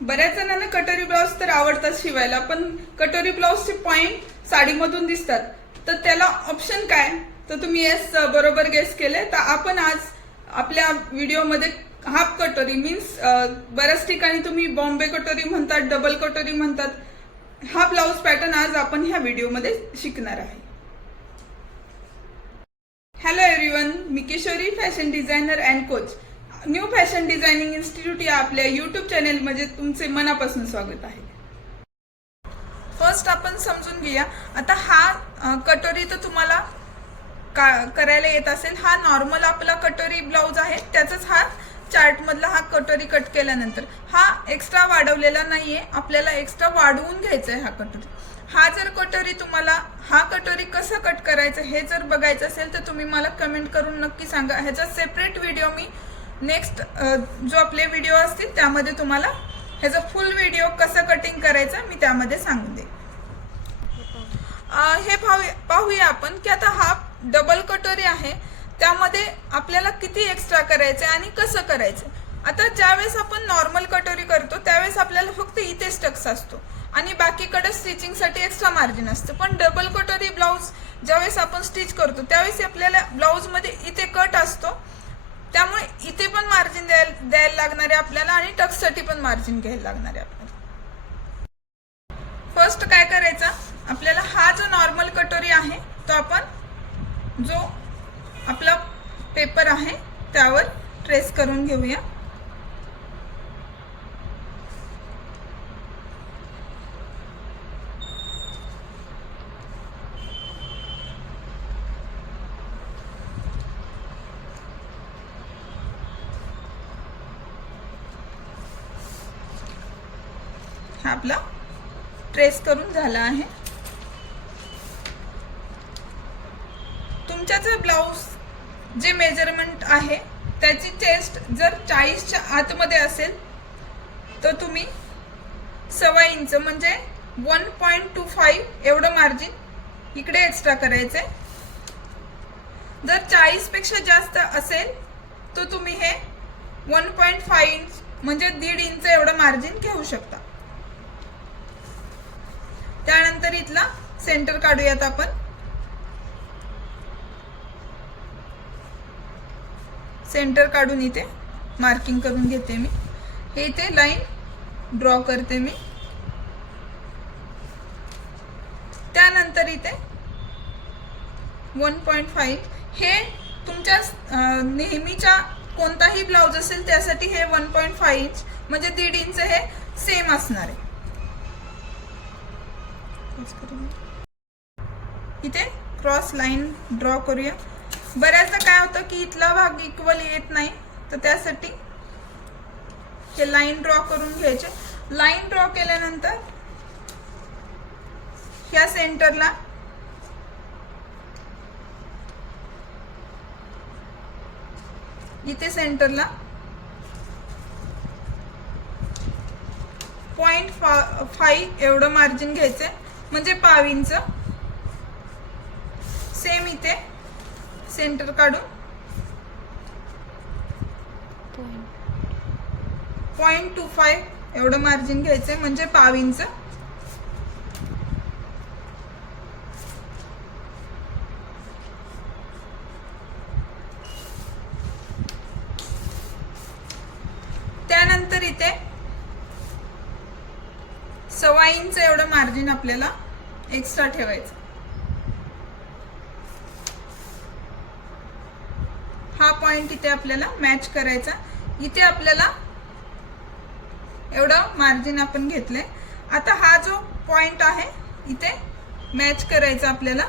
बऱ्याच जणांना कटोरी ब्लाउज तर आवडतात शिवायला, पण कटोरी ब्लाउजचे पॉइंट साडीमधून दिसतात, तर त्याला ऑप्शन काय? तर तुम्ही येस बरोबर गेस केले. तर आपण आज आपल्या व्हिडिओमध्ये हाफ कटोरी मीन्स बऱ्याच ठिकाणी तुम्ही बॉम्बे कटोरी म्हणतात, डबल कटोरी म्हणतात, हा ब्लाउज पॅटर्न आज आपण ह्या व्हिडिओमध्ये शिकणार आहे. Hello everyone, me Kishori, fashion designer and coach. New fashion designing institute या आपल्या यूट्यूब चॅनेलमध्ये तुमचे मनापासून स्वागत आहे. फर्स्ट आपण समजून घेऊया. आता हा कटोरी तर तुम्हाला करायला येत असेल. हा नॉर्मल आपला कटोरी ब्लाउज आहे, त्याचाच हा चार्ट मधला हा कटोरी कट केल्यानंतर हा एक्स्ट्रा वाढवलेला नाहीये, आपल्याला एक्स्ट्रा वाढवून घ्यायचा आहे हा कटोरी. हा जर कटोरी तुम्हाला हा कटोरी कसं कट करायचं हे जर बघायचं असेल तर तुम्ही मला कमेंट करून नक्की सांगा. ह्याचा सेपरेट व्हिडिओ मी नेक्स्ट जो आपले व्हिडिओ असतील त्यामध्ये तुम्हाला ह्याचा फुल व्हिडिओ कसं कटिंग करायचं मी त्यामध्ये सांगून देईन. हे पाहूया आपण की आता हा डबल कटोरी आहे, त्यामध्ये आपल्याला किती एक्स्ट्रा करायचं आणि कसं करायचं. आता ज्यावेळेस आपण नॉर्मल कटोरी करतो त्यावेळेस आपल्याला फक्त इथे स्टक्स असतो आणि बाकीकडे स्टिचिंगसाठी एक्स्ट्रा मार्जिन असतं. पण डबल कटोरी ब्लाउज ज्यावेळेस आपण स्टिच करतो त्यावेळेस आपल्याला ब्लाउजमध्ये इथे कट असतो, त्यामुळे इथे पण मार्जिन द्यायला लागणार आहे आपल्याला आणि टक्ससाठी पण मार्जिन घ्यायला लागणार आहे आपल्याला. फर्स्ट काय करायचं, आपल्याला हा जो नॉर्मल कटोरी आहे तो आपण जो आपला पेपर आहे त्यावर ट्रेस करून घेऊया. हा आपला ट्रेस करून झाला आहे. तुमच्याचं ब्लाउज जे मेजरमेंट आहे त्याची चेस्ट जर 40च्या आतमध्ये असेल तर तुम्ही 1.25 इंच म्हणजे 1.25 एवढं मार्जिन इकडे एक्स्ट्रा करायचंय. जर 40 पेक्षा जास्त असेल तर तुम्ही हे 1.5 इंच म्हणजे 1.5 इंच एवढं मार्जिन घेऊ शकता. त्यानंतर इथला सेंटर काढूयात आपण. सेंटर काढून इथे मार्किंग करून घेते मी. हे इथे लाईन ड्रॉ करते मी. त्यानंतर इथे 1.5 हे तुमच्या नेहमीच्या कोणताही ब्लाउज असेल त्यासाठी हे 1.5 इंच म्हणजे 1.5 इंच हे सेम असणार आहे. इथे क्रॉस लाईन ड्रॉ करूया. बऱ्याचदा काय होतं की इथला भाग इक्वल येत नाही, तर त्यासाठी हे लाईन ड्रॉ करून घ्यायचे. लाईन ड्रॉ केल्यानंतर ह्या सेंटरला इथे सेंटरला 0.5 एवढं मार्जिन घ्यायचंय म्हणजे 0.5 इंच. सेम इथे सेंटर काढून 0.25 एवढं मार्जिन घ्यायचंय म्हणजे 0.5 इंच. त्यानंतर इथे 1.25 इंच एवढं मार्जिन आपल्याला एक्स्ट्रा ठेवायचं. हा पॉइंट इथे आपल्याला मॅच करायचा. इथे आपल्याला एवढं मार्जिन आपण घेतलंय. आता हा जो पॉइंट आहे इथे मॅच करायचा आपल्याला.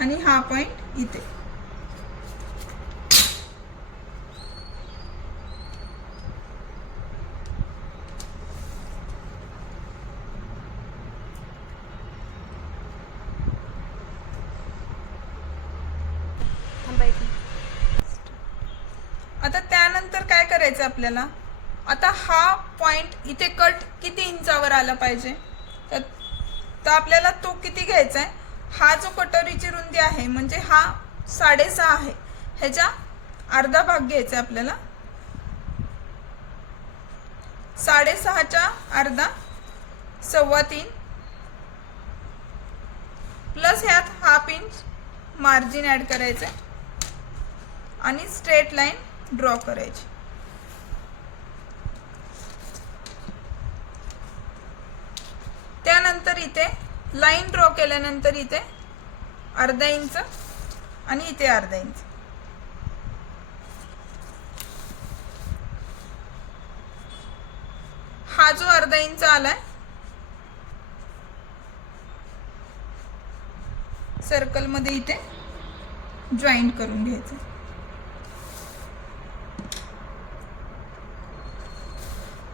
आणि हा पॉइंट इथे. आता त्यानंतर काय करायचं आपल्याला, आता हा पॉइंट इथे कट किती इंचावर आला पाहिजे तर आपल्याला तो किती घ्यायचा आहे. हा जो कटोरीची रुंदी आहे म्हणजे हा 6.5 आहे, ह्याच्या अर्धा भाग घ्यायचा आपल्याला, 6.5च्या अर्धा 3.25 प्लस ह्यात 1/2 इंच मार्जिन ॲड करायचं आणि स्ट्रेट लाईन ड्रॉ करायची. त्यानंतर इथे लाईन ड्रॉ केल्यानंतर इथे अर्धा इंच आणि इथे अर्धा इंच. हा जो अर्धा इंच आलाय सर्कल मध्ये इथे जॉईंट करून घ्यायचं.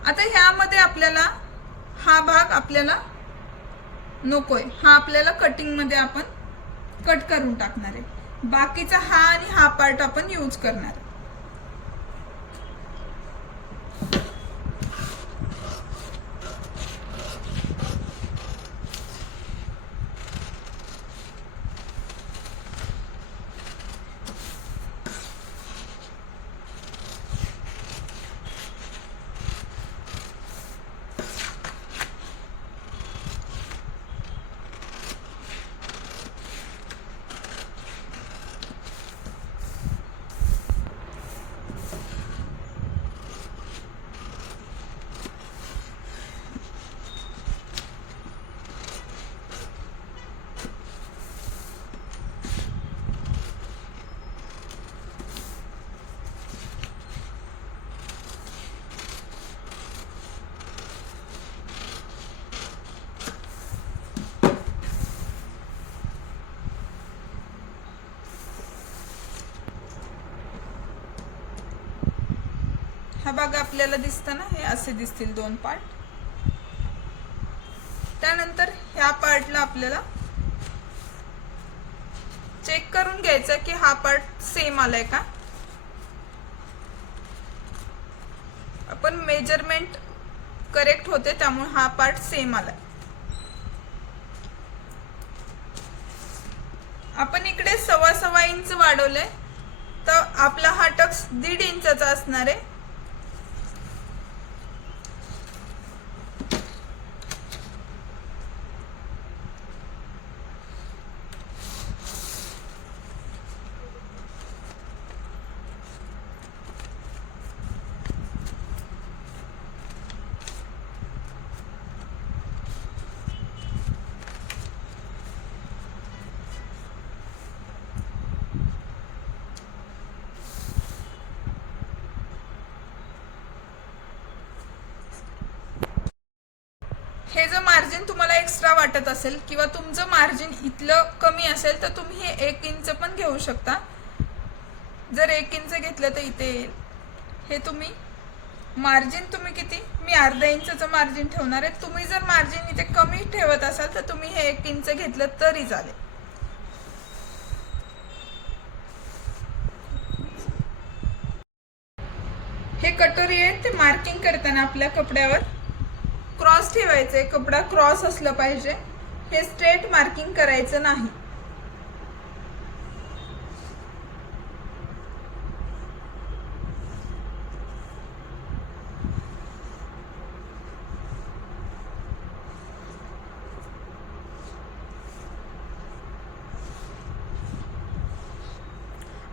आता ह्यामध्ये आपल्याला हा भाग आपल्याला नकोय, हा आपल्याला कटिंग मध्ये आपण कट करून टाकणार आहे. बाकीचा हा आणि हा पार्ट आपण यूज करणार आहे. हा भाग आपल्याला दिसताना हे असे दिसतील 2 पार्ट. त्यानंतर ह्या पार्टला आपल्याला चेक करून घ्यायचं की हा पार्ट सेम आलाय का. आपण मेजरमेंट करेक्ट होते त्यामुळे हा पार्ट सेम आलाय. आपण इकडे 1.25 इंच वाढवलंय तर आपला हा टक्स 1.5 इंचाचा असणार आहे. हे जर मार्जिन तुम्हाला एक्स्ट्रा वाटत असेल किंवा तुमचं मार्जिन इथलं कमी असेल तर तुम्ही हे 1 इंच पण घेऊ शकता. जर 1 इंच घेतलं तर इथे येईल. हे तुम्ही मार्जिन तुम्ही किती, मी अर्धा इंचचं मार्जिन ठेवणार आहे. तुम्ही जर मार्जिन इथे कमी ठेवत असाल तर तुम्ही हे 1 इंच घेतलं तरी चालेल. हे कटोरी आहे ते मार्किंग करताना आपल्या कपड्यावर क्रॉस ठेवायचे. कपडा क्रॉस असलं पाहिजे. हे स्ट्रेट मार्किंग करायचं नाही.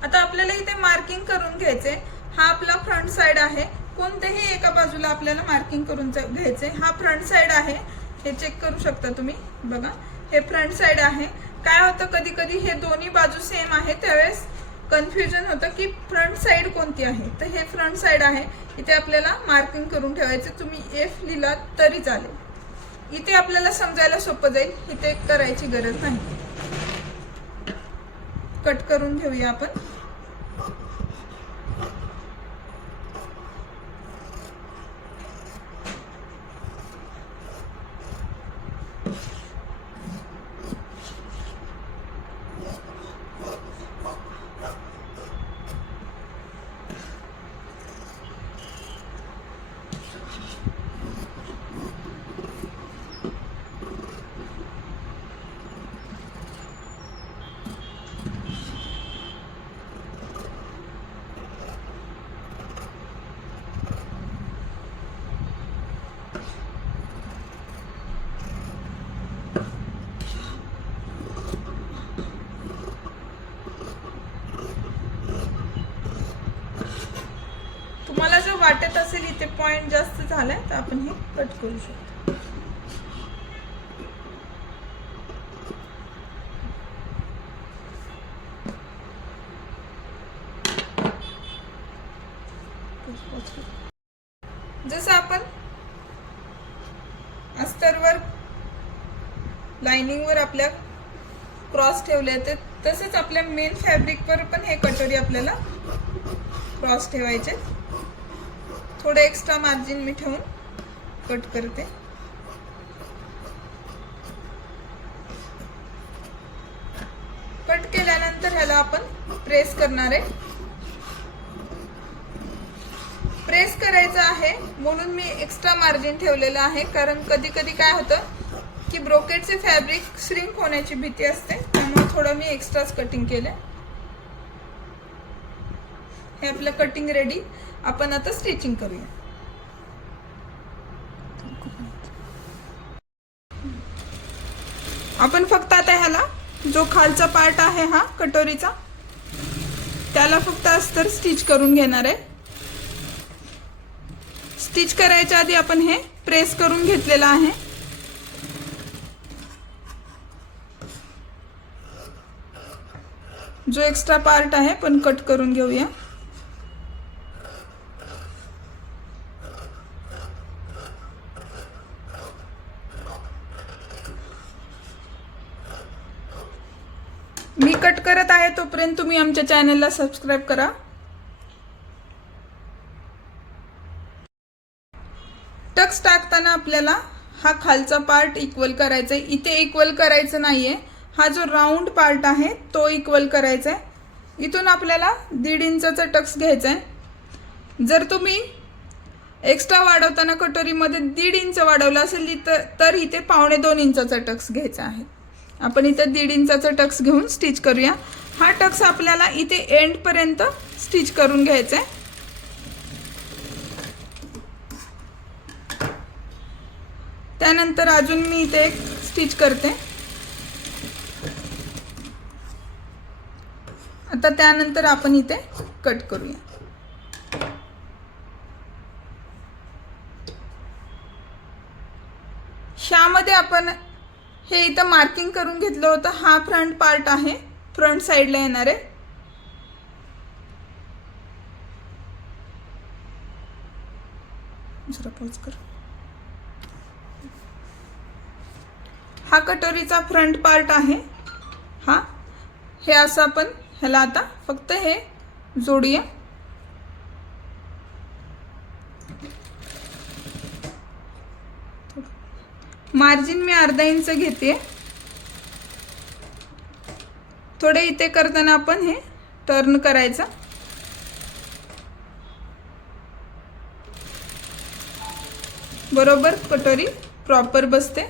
आता आपल्याला इथे मार्किंग करून घ्यायचे. हा आपला फ्रंट साइड आहे. कोणत्याही एका बाजूला आपल्याला मार्किंग करून घ्यायचे. हा फ्रंट साइड आहे, हे चेक करू शकता तुम्ही. बघा हे फ्रंट साइड आहे. काय होतं कधी कधी हे दोन्ही बाजू सेम आहे त्यावेळेस कन्फ्युजन होतं की फ्रंट साइड कोणती आहे. तर हे फ्रंट साइड आहे. इथे आपल्याला मार्किंग करून ठेवायचे. तुम्ही F लिहिला तरी चालेल. इथे आपल्याला समजायला सोपं जाईल. इथे करायची गरज नाही. कट करून घेऊया आपण. तुम्हाला जर वाटत असेल इथे पॉइंट जास्त झालाय तर आपण हे कट करू शकतो. जसं आपण अस्तरवर लाइनिंगवर आपल्या क्रॉस ठेवले ते तसेच आपल्या मेन फॅब्रिकवर पण हे कटोरी आपल्याला क्रॉस ठेवायचे. थोडे एक्स्ट्रा मार्जिन मी ठेवून कट करते. कट केल्यानंतर ह्याला आपण प्रेस करणार आहे. प्रेस करायचं आहे म्हणून मी एक्स्ट्रा मार्जिन ठेवलेलं आहे, कारण कधी कधी काय होतं की ब्रोकेडचे फॅब्रिक श्रिंक होण्याची भीती असते, त्यामुळे थोडं मी एक्स्ट्राच कटिंग केलं. हे आपलं कटिंग रेडी. आपण आता स्टिचिंग करूया. आपण फक्त आता ह्याला जो खालचा पार्ट आहे हा कटोरीचा त्याला फक्त अस्तर स्टिच करून घेणार आहे. स्टिच करायच्या आधी आपण हे प्रेस करून घेतलेलं आहे. जो एक्स्ट्रा पार्ट आहे पण कट करून घेऊया. मी कट करत आहे तोपर्यंत तुम्ही आमच्या चॅनलला सबस्क्राइब करा. टक्स टाकताना आपल्याला हा खालचा पार्ट इक्वल करायचा आहे. इथे इक्वल करायचं नाहीये, हा जो राऊंड पार्ट आहे तो इक्वल करायचा आहे. इथून आपल्याला 1.5 इंचाचा टक्स घ्यायचा आहे. जर तुम्ही एक्स्ट्रा वाढवताना कटोरीमध्ये 1.5 इंच वाढवला असेल तर इथे 2.25 इंचाचा टक्स घ्यायचा आहे. आपण इथे 1.5 इंचाचा टक्स घेऊन स्टिच करूया. हा टक्स आपल्याला इथे एंड पर्यंत स्टिच करून घ्यायचा आहे. त्यानंतर अजून मी इथे एक स्टिच करते. आता त्यानंतर आपण इथे कट करूया. ह्यामध्ये आपण हे इथं मार्किंग करून घेतलं होतं. हा फ्रंट पार्ट आहे, फ्रंट साइडला येणार आहे. जरा पॉज कर. हा कटोरीचा फ्रंट पार्ट आहे. हा हे असं आपण ह्याला आता फक्त हे जोडूया. मार्जिन मी अर्धा इंच घेते. थोडे इथे करताना आपण हे टर्न करायचं. बरोबर कटोरी प्रॉपर बसते.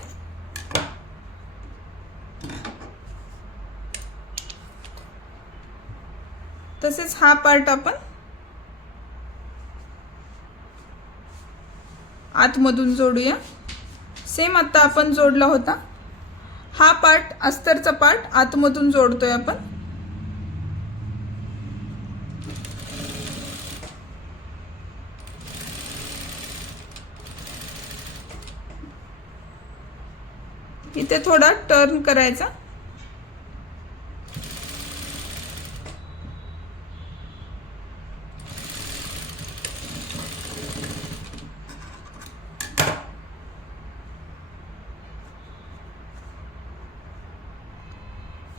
तसेच हा पार्ट आपण आतमधून जोडूया. सेम आता आपण जोडला होता हा पार्ट, अस्तरचा पार्ट आतमधून जोडतोय आपण. इथे थोडा टर्न करायचा.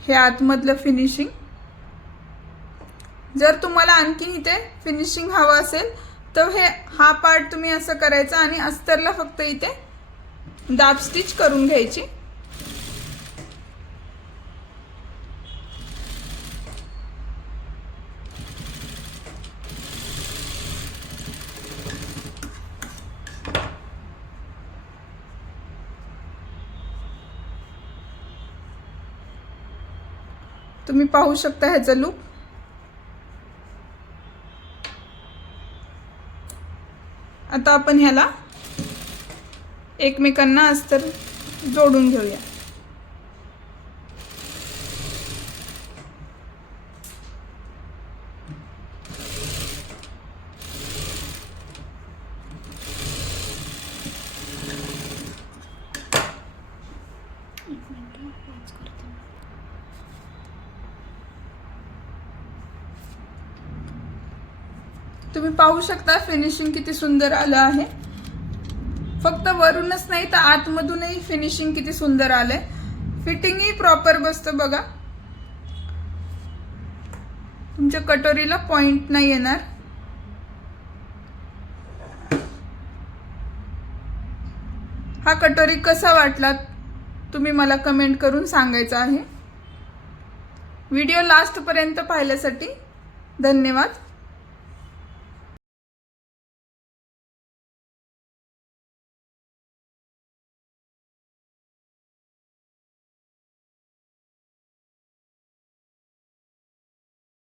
हे आतमधलं फिनिशिंग. जर तुम्हाला आणखी इथे फिनिशिंग हवं असेल तर हा पार्ट तुम्ही असं करायचा आणि अस्तरला फक्त इथे दाब स्टिच करून घ्यायची. तुम्ही पाहू शकता ह्याचा लुक. आता आपण ह्याला एकमेकांना अस्तर जोडून घेऊया. तुम्ही पाहू शकता फिनिशिंग किती सुंदर आलं आहे। फक्त वरूनच नाही तर आतमधूनही फिनिशिंग किती सुंदर आलंय। फिटिंगही प्रॉपर बसतं बघा, तुमच्या कटोरीला पॉइंट नाही येणार। हा कटोरी कसा वाटला तुम्ही मला कमेंट करून सांगायचं आहे। व्हिडिओ लास्ट पर्यंत पाहिल्यासाठी धन्यवाद।